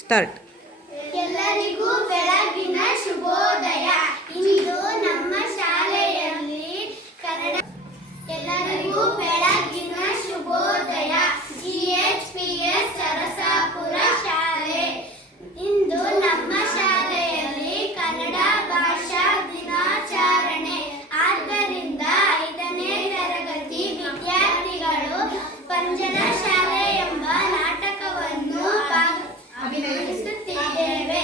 Start. ಎಲ್ಲರಿಗೂ ಬೆಳಗಿನ ಶುಭೋದಯ. ಇಂದು ನಮ್ಮ ಶಾಲೆಯಲ್ಲಿ ಕನ್ನಡ. ಎಲ್ಲರಿಗೂ ಬೆಳಗಿನ ಶುಭೋದಯ. CHPS ಸರಸಾಪುರ ಶಾಲೆ. ಇಂದು ನಮ್ಮ ಶಾಲೆಯಲ್ಲಿ ಕನ್ನಡ ಭಾಷಾ ದಿನಾಚರಣೆ. ಆದ್ದರಿಂದ 5ನೇ ತರಗತಿ ವಿದ್ಯಾರ್ಥಿಗಳು ಪಂಜರ ಶಾಲೆ ಎಂಬ ನಾಟಕವನ್ನು ಅಭಿನಯಿಸುತ್ತಿದ್ದೇವೆ.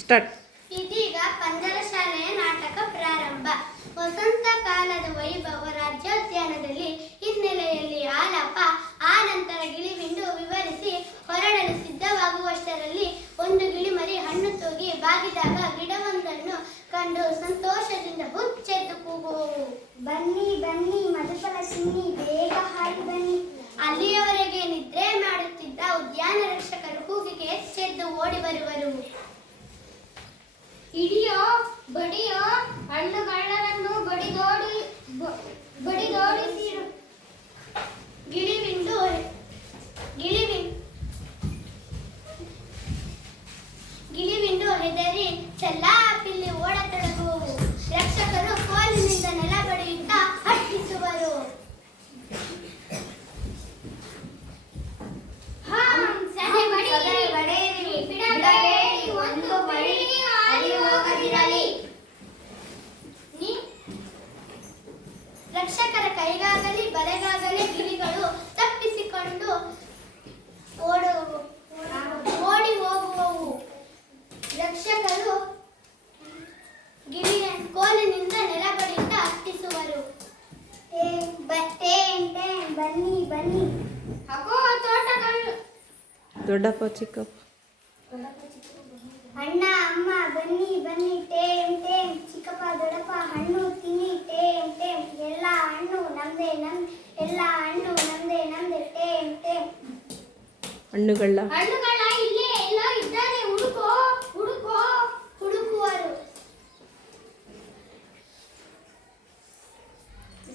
ಸ್ಟಾರ್ಟ್. ಇದೀಗ ಪಂಜರ ಶಾಲೆಯ ನಾಟಕ ಪ್ರಾರಂಭ. ವಸಂತ ಕಾಲದ ವೈಭವ ರಾಜ್ಯೋದ್ಯಾನದಲ್ಲಿ ಹಿನ್ನೆಲೆಯಲ್ಲಿ ಆಲಾಪ, ಆ ನಂತರ ಗಿಳಿವಿಂಡು ವಿವರಿಸಿ ಹೊರಡಲು ಸಿದ್ಧವಾಗುವಷ್ಟರಲ್ಲಿ ಒಂದು ಗಿಳಿಮರಿ ಹಣ್ಣು ತೂಗಿ ಬಾಗಿದಾಗ ಗಿಡವೊಂದನ್ನು ಕಂಡು ಸಂತೋಷದಿಂದ ಹುಚ್ಚೆದ್ದು ಕೂಗುವವು. ಬನ್ನಿ ಬನ್ನಿ ಮಧುಫಲ ಸಿನ್ನಿ, ಬೇಗ ಹಾರಿ ಬನ್ನಿ. ಅಲ್ಲಿಯವರೆಗೆ ನಿದ್ರೆ ಮಾಡುತ್ತಿದ್ದ ಉದ್ಯಾನ ರಕ್ಷಕರು ಕೂಗಿಗೆ ಎಚ್ಚೆದ್ದು ಓಡಿ ಬರುವರು. ಹಿಡಿಯೋ ಬಡಿಯೋ ಹಣ್ಣುಗಳ್ಳರನ್ನು ಬಡಿದೋಡಿಸಿರು. ಗಿಳಿವಿಂಡು ಹೆದರಿ ಚೆಲ್ಲಾಪಿಲ್ಲಿ ಓಡತೊಡಗುವವು. ರಕ್ಷಕರು ಕೋಲಿನಿಂದ ನೆಲ ಬಡಿಯುತ್ತಾ ಹತ್ತಿಸುವರು. ರಕ್ಷಕರ ಕೈಗಾಗಲಿ ಬಲೆಗಾಗಲಿ ಗಿಳಿಗಳು ತಪ್ಪಿಸಿಕೊಂಡು ಓಡಿ ಹೋಗುವವು. ರಕ್ಷಕರು ಗಿಳಿಯ ಕೋಲಿನಿಂದ ನೆಲ ಬಡಿಯುತ್ತಾ ಹತ್ತಿಸುವರು. ಬನ್ನಿ ಬನ್ನಿ. ಅಗೋ ತೋಟಗಳು. ದೊಡ್ಡಪ್ಪ ಚಿಕ್ಕಪ್ಪ. ಅಣ್ಣ ಅಮ್ಮ ಬನ್ನಿ ಬನ್ನಿ. Time time. ಚಿಕ್ಕಪ್ಪ ದೊಡ್ಡಪ್ಪ ಹಣ್ಣು ತಿನ್ನಿ. Time time. ಎಲ್ಲ ಹಣ್ಣು ನಮ್ದೆ ಎಲ್ಲ ಹಣ್ಣು ನಮ್ದೆ. Time time. ಹಣ್ಣುಗಳ ಇಲ್ಲೇ ಎಲ್ಲೋ ಇದ್ದಾರೆ, ಹುಡುಕುವರು.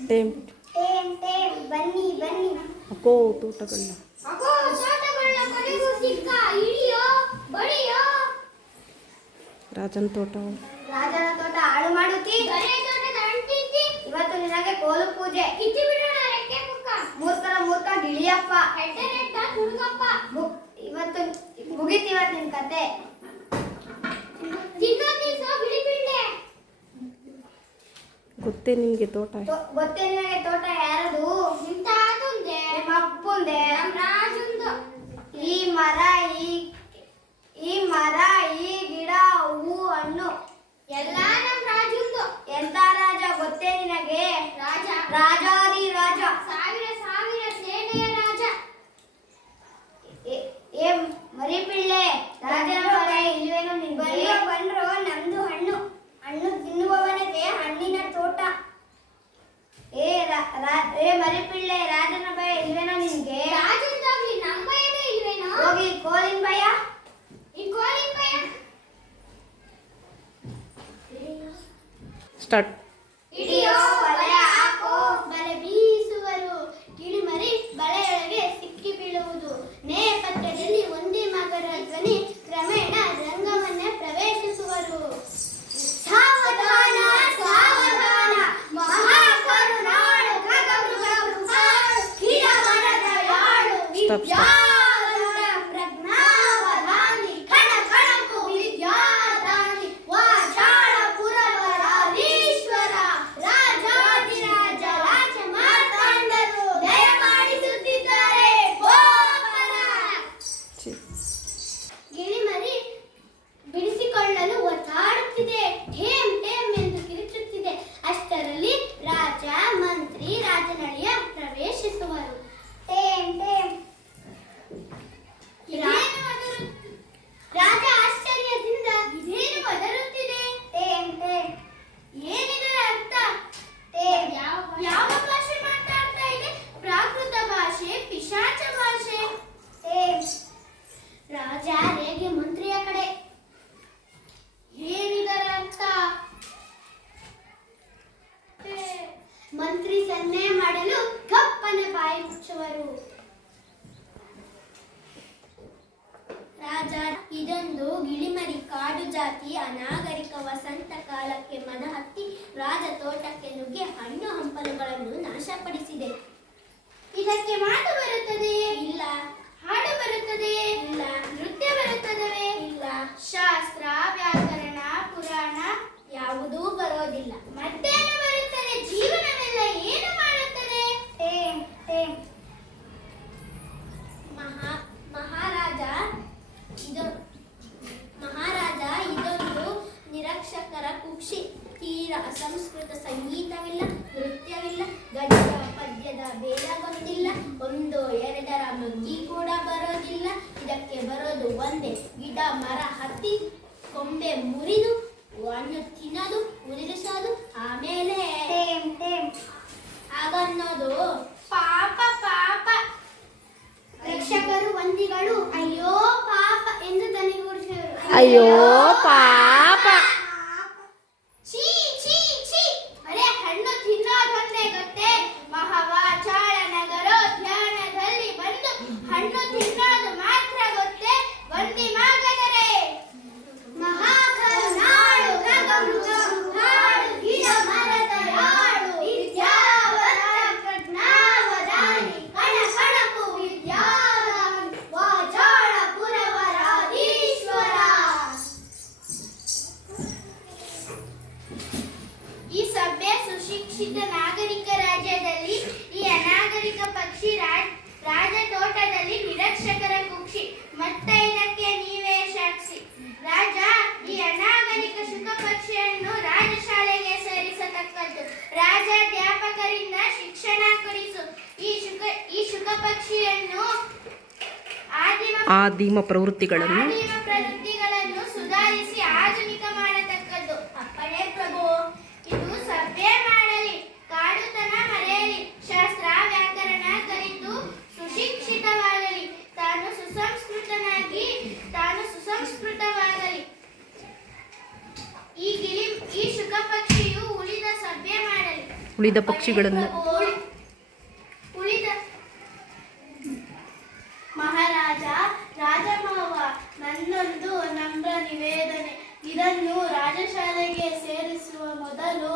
Time time time. ಬನ್ನಿ ಬನ್ನಿ. ಅಕೋ ತೋಟಗಳ. ಅಗೋ ತೋಟಗಳ ಕೊನೆಗೂ ಸಿಕ್ಕ. ಹಿಡಿಯೋ ಬಡಿಯೋ. ರಾಜನ ತೋಟ. ರಾಜನ ತೋಟ ಹಾಳು ಮಾಡುತ್ತಿ. ಗಣೇಶ ತೋಟದ ಅಂಟಿಸಿ. ಇವತ್ತು ನಿನಗೆ ಕೋಲು ಪೂಜೆ. ಕಿಚ್ಚಿ ಬಿಡೋಣ ರೆಕ್ಕೆ ಮುಕ್ಕ. ಮೂರ್ಖ ಗಿಳಿಯಪ್ಪ. ಹೆಡ್ಡ ಹುಡುಗಪ್ಪ. ಇವತ್ತು ಮುಗಿತಿವತ್ತು ನಿನ್ ಕತೆ. ತಿನ್ನೋದಿಸೋ ಗಿಳಿಪಿಂಡೆ. ಗೊತ್ತೇ ನಿಮ್ಗೆ ತೋಟ? ಗೊತ್ತೇ ನಿನಗೆ ತೋಟ ಯಾರದು? ನಿಮ್ ತಾತಂದೆ. ನಿಮ್ಮ ಅಪ್ಪಂದೆ. ನಮ್ ರಾಜಂದು. ಈ ಮರ ಈ ಗಿಡ ಹೂ ಹಣ್ಣು ಎಲ್ಲ ನಮ್ ರಾಜಂದು. ಎಂತ ರಾಜ ಗೊತ್ತೇ ನಿನಗೆ? ರಾಜಾದಿ ರಾಜ. ಸಾವಿರ ಸೇನೆಯ ರಾಜ. ಏ ಮರಿಪಿಳ್ಳೆ, ರಾಜನ ಮಗ ಇಲ್ವೇನೋ ನಿನ್ಗೆ? ಬಂದ್ರು ನಮ್ದು ಹಣ್ಣು ತಿನ್ನುವವನಿಗೆ ಹಣ್ಣಿನ ತೋಟ. ಏ ಮರಿಪಿಳ್ಳೆ, ರಾಜನ ಭಯ ಇಲ್ವೇನೋ ನಿನ್ಗೆ? ರಾಜಂದಾಗ್ಲಿ ನಮ್ಮ ಭಯನೇ ಇಲ್ವೇನೋ? ಹೋಗಿ ಕೋಲಿನ ಭಯ. ಈ ಕೋಲಿನ ಭಯ. ಸ್ಟಾರ್ಟ್. ಹಿಡಿಯೋ ಬಲೆ ಹಾಕೋ. ಬಲೆ ಬೀಸುವರು. ಗಿಳಿಮರಿ ಬಲೆಯೊಳಗೆ ಸಿಕ್ಕಿ ಬೀಳುವುದು. ನೇಪಥ್ಯದಲ್ಲಿ ಒಂದೇ ಮಗರ ಧ್ವನಿ. ಕ್ರಮೇಣ ರಂಗವನ್ನೇ ಪ್ರವೇಶಿಸುವರು. ಸಾವಧಾನ ಸಾವಧಾನ, ಮಹಾಕರುಣಾಳು ಖಗಮೃಗಾಳು, ಕಿರಮರದ ಯಾಳು ವಿದ್ಯಾವಂತ ಪ್ರಜ್ಞಾವಧಾನಿ, ಖಣಖಣಕು ವಿದ್ಯಾದಾನಿ, ವಾಚಾಳ ಪುರವರಾಧೀಶ್ವರ, ರಾಜಾಧಿರಾಜ ರಾಜಮಾರ್ತಾಂಡರು ದಯಮಾಡಿಸುತ್ತಿದ್ದಾರೆ ಗೋಪರ. ಗಿಳಿಮರಿ ಬಿಡಿಸಿಕೊಳ್ಳಲು ಒತ್ತಾಡುತ್ತಿದೆ. ಠೇಮ್ ಠೇಮ್ ಎಂದು ಕಿರುಚುತ್ತಿದೆ. ಅಷ್ಟರಲ್ಲಿ ರಾಜ, ಮಂತ್ರಿ, ರಾಜನಳಿಯ ಪ್ರವೇಶಿಸುವರು. Time time. ರಾಜ ಆಶ್ಚರ್ಯದಿಂದ ಇದೇನು ಒದರುತ್ತಿದೆ? Time time. ಏನಿದರ ಅರ್ಥ? ಟೇಮ್. ಯಾವ ಭಾಷೆ ಮಾತಾಡ್ತಾ ಇದೆ? ಪ್ರಾಕೃತ ಭಾಷೆ, ಪಿಶಾಚ ಭಾಷೆ. ಟೇಮ್. ರಾಜ ರೇಗೆ ಮಂತ್ರಿಯ ಕಡೆ. ಏನಿದರ ಅರ್ಥ? ಮಂತ್ರಿ ಸನ್ನೆ ಮಾಡಲು ಕಪ್ಪನೆ ಬಾಯಿ ಮುಚ್ಚುವರು. ರಾಜ ಒಂದು ಗಿಳಿಮರಿ ಕಾಡು ಜಾತಿ ಅನಾಗರಿಕ ವಸಂತ ಕಾಲಕ್ಕೆ ಮದ ಹತ್ತಿ ರಾಜ ತೋಟಕ್ಕೆ ನುಗ್ಗಿ ಹಣ್ಣು ಹಂಪಲುಗಳನ್ನು ನಾಶಪಡಿಸಿದೆ. ಇದಕ್ಕೆ ಮಾತು ಬರುತ್ತದೆಯೇ? ಇಲ್ಲ. ಹಾಡು ಬರುತ್ತದೆಯೇ? ಇಲ್ಲ. ನೃತ್ಯ ಬರುತ್ತದವೇ? ಇಲ್ಲ. ಶಾಸ್ತ್ರ, ವ್ಯಾಕರಣ, ಪುರಾಣ ಯಾವುದೂ ಬರೋದಿಲ್ಲ. ಮತ್ತೇನು ಬರುತ್ತದೆ? ಜೀವನವೆಲ್ಲ ಏನು ಮಾಡುತ್ತದೆ? ಮಹಾರಾಜ ಇದೊಂದು ನಿರಕ್ಷಕರ ಕುಕ್ಷಿ. ತೀರ ಅಸಂಸ್ಕೃತ, ಸಂಗೀತವಿಲ್ಲ, ನೃತ್ಯವಿಲ್ಲ, ಗದ್ಯ ಪದ್ಯದ ಭೇದ ಗೊತ್ತಿಲ್ಲ, ಒಂದೋ ಎರಡರ ಮಗ್ಗಿ ಕೂಡ ಬರೋದಿಲ್ಲ. ಇದಕ್ಕೆ ಬರೋದು ಒಂದೇ, ಗಿಡ ಮರ ಹತ್ತಿ ಕೊಂಬೆ ಮುರಿದು ಹಣ್ಣು ತಿನ್ನೋದು, ಉದುರಿಸೋದು, ಆಮೇಲೆ ಹಾಗನ್ನೋದು. ಪಾಪ ಪಾಪ. ರಕ್ಷಕರು ವಂದಿಗಳು ಅಯ್ಯೋ ಪಾಪ ಎಂದು ದನಿಗೂಡಿಸಿದರು. ಅಯ್ಯೋ ಪಾಪ. ಛೀ ಛೀ ಛೀ. ಬರೇ ಹಣ್ಣು ತಿನ್ನೋದೊಂದೇ ಗೊತ್ತೇ? ಮಹಾವಾಚಾಳ ನಗರೋದ್ಯಾನದಲ್ಲಿ ಬಂದು ಹಣ್ಣು ತಿನ್ನೋದು ಮಾತ್ರ ಗೊತ್ತೇ? ವಂದಿ ಮಾಗದರೆ ಮಹಾಕರುಣಾಳು ಹಾಡು ಗಿಡ ಮರದ ಯಾಳು ವಿದ್ಯಾವದಾನಿ ಕಣ ಕಣಕು ವಿದ್ಯಾದಾನಿ ವಾಚಾಳ ಪುರವರಾಧೀಶ್ವರ. ಈ ಸಭ್ಯ ಸುಶಿಕ್ಷಿತ ನಾಗರಿಕ ರಾಜ್ಯದಲ್ಲಿ ಈ ಅನಾಗರಿಕ ಪಕ್ಷಿ ರಾಜ ತೋಟದಲ್ಲಿ ನಿರಕ್ಷಕರ ಕುಕ್ಷಿ. ಮತ್ತೆ ಇದಕ್ಕೆ ನೀವೇ ಸಾಕ್ಷಿ. ರಾಜ, ಈ ಅನಾಗರಿಕ ಶುಕ ಪಕ್ಷಿಯನ್ನು ರಾಜಶಾಲೆಗೆ ಸೇರಿಸತಕ್ಕದ್ದು. ರಾಜಾಧ್ಯಾಪಕರಿಂದ ಶಿಕ್ಷಣ ಕೊಡಿಸು. ಈ ಶುಕ ಪಕ್ಷಿಯನ್ನು ಆದಿಮ ಪ್ರವೃತ್ತಿಗಳನ್ನು ಸುಧಾರಿಸಿ ಆಧುನಿಕ ಮಾಡತಕ್ಕದ್ದು. ಅಪ್ಪಣೆ ಪ್ರಭು. ಇದು ಸಭ್ಯ ಮಾಡಲಿ, ಕಾಡುತನ ಮರೆಯಲಿ, ಶಾಸ್ತ್ರ ವ್ಯಾಕರಣ ಕಲಿತು ಸುಶಿಕ್ಷಿತವಾಗಲಿ, ತಾನು ಸುಸಂಸ್ಕೃತವಾಗಲಿ. ಈ ಶುಕ ಪಕ್ಷಿಯು ಉಳಿದ ಸಭ್ಯ ಮಾಡಲಿ. ಉಳಿದ ಪಕ್ಷಿಗಳನ್ನು ಮಹಾರಾಜ, ರಾಜಮಾವ, ನನ್ನೊಂದು ನಮ್ರ ನಿವೇದನೆ. ಇದನ್ನು ರಾಜಶಾಲೆಗೆ ಸೇರಿಸುವ ಮೊದಲು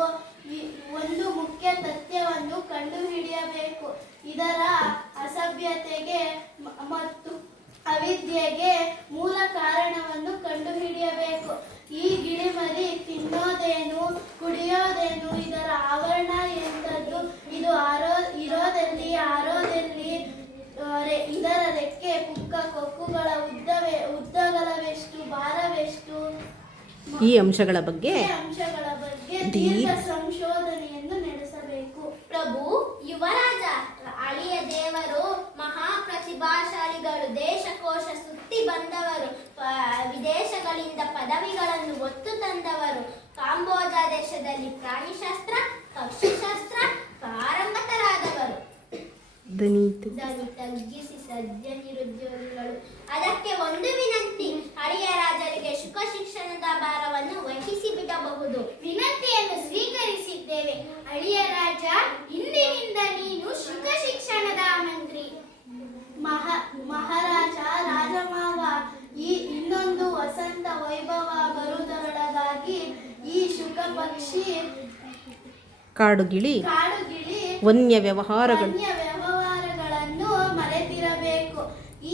ಒಂದು ಮುಖ್ಯ ತಥ್ಯವನ್ನು ಕಂಡುಹಿಡಿಯಬೇಕು. ಇದರ ಅಸಭ್ಯತೆಗೆ ಮತ್ತು ಅವಿದ್ಯೆಗೆ ಮೂಲ ಕಾರಣವನ್ನು ಕಂಡುಹಿಡಿಯಬೇಕು. ಈ ಗಿಳಿಮರಿ ತಿನ್ನೋದೇನು, ಕುಡಿಯೋದೇನು, ಇದರ ಆವರಣ ಎಂಥದ್ದು, ಇದು ಇರೋದೆಲ್ಲಿ, ಆರೋದೆಲ್ಲಿ, ಇದರ ರೆಕ್ಕೆ, ಪುಕ್ಕ, ಕೊಕ್ಕುಗಳ ಉದ್ದಗಲವೆಷ್ಟು, ಭಾರವೆಷ್ಟು, ಈ ಅಂಶಗಳ ಬಗ್ಗೆ ದೀರ್ಘ ಸಂಶೋಧನೆಯನ್ನು ನಡೆಸಬೇಕು. ಪ್ರಭು, ಯುವರಾಜ, ಅಳಿಯ ದೇವರು ಮಹಾಪ್ರತಿಭಾಶಾಲಿಗಳು, ದೇಶಕೋಶ ಸುತ್ತಿ ಬಂದವರು, ವಿದೇಶಗಳಿಂದ ಪದವಿಗಳನ್ನು ಒತ್ತು ತಂದವರು, ಕಾಂಬೋಜ ದೇಶದಲ್ಲಿ ಪ್ರಾಣಿಶಾಸ್ತ್ರ, ಪಕ್ಷಿಶಾಸ್ತ್ರ ಪಾರಂಗತರಾದವರು, ದನಿ ತಗ್ಗಿಸಿ ಸದ್ಯ ನಿರುದ್ಯೋಗಿಗಳು. ಅದಕ್ಕೆ ಒಂದು ವಿನಂತಿ, ಹಳೆಯ ರಾಜರಿಗೆ ಶುಕ ಶಿಕ್ಷಣದ ಭಾರವನ್ನು ವಹಿಸಿ ಬಿಡಬಹುದು. ವಿನಂತಿಯನ್ನು ಸ್ವೀಕರಿಸಿದ್ದೇವೆ. ಹಳೆಯ ರಾಜ, ಇಂದಿನಿಂದ ನೀನು ಶುಕ ಶಿಕ್ಷಣದ ಮಂತ್ರಿ. ಮಹಾರಾಜ, ರಾಜಮಾವ, ಈ ಇನ್ನೊಂದು ವಸಂತ ವೈಭವ ಬರುವುದರೊಳಗಾಗಿ ಈ ಶುಕ ಪಕ್ಷಿ, ಕಾಡುಗಿಳಿ ವನ್ಯ ವ್ಯವಹಾರಗಳನ್ನು ಮರೆತಿರಬೇಕು.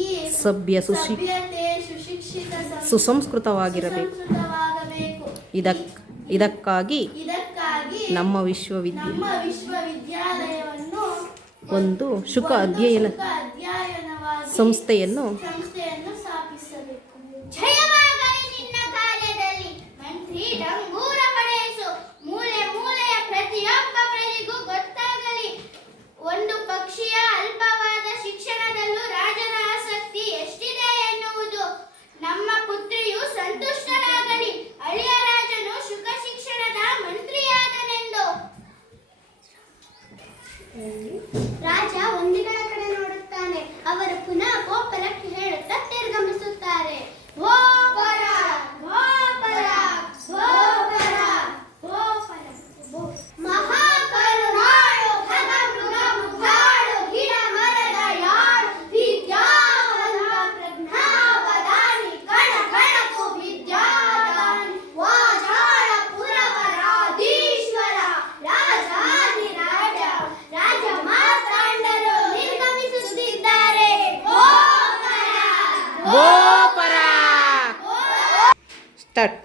ಈ ಸಭ್ಯ ಸುಶಿಕ್ಷಿತ ಸುಸಂಸ್ಕೃತವಾಗಿರಬೇಕು. ಇದಕ್ಕಾಗಿ ನಮ್ಮ ವಿಶ್ವವಿದ್ಯಾಲಯವನ್ನು ಒಂದು ಶುಕ ಅಧ್ಯಯನ ಸಂಸ್ಥೆಯನ್ನು ಸ್ಥಾಪಿಸಬೇಕು. ಜಯವಾಗಲಿ ನಿನ್ನ ಕಾರ್ಯದಲ್ಲಿ. ಮಂತ್ರಿ, ಡಂಗೂರ ಹೊಡೆಯಿಸು. ಮೂಲೆ ಮೂಲೆಯ ಪ್ರತಿಯೊಬ್ಬ ಪ್ರಜೆಗೂ ಗೊತ್ತಾಗಲಿ, ಒಂದು ಪಕ್ಷಿಯ ಅಲ್ಪವಾದ ಶಿಕ್ಷಣದಲ್ಲೂ ರಾಜನ ಆಸಕ್ತಿ ಎಷ್ಟಿದೆ ಎನ್ನುವುದು. ನಮ್ಮ ಪುತ್ರಿಯು ಸಂತುಷ್ಟರಾಗಲಿ. ಅಳಿಯ ರಾಜನು ಶುಕ ಶಿಕ್ಷಣದ ಮಂತ್ರಿಯಾದನೆಂದು. ರಾಜ ವಂದಿಗಳ ಕಡೆ ನೋಡುತ್ತಾನೆ. ಅವರು ಪುನಃ ಗೋಪುರಕ್ಕೆ ಹೇಳುತ್ತಾರೆ. ಸ್ಟಾರ್ಟ್.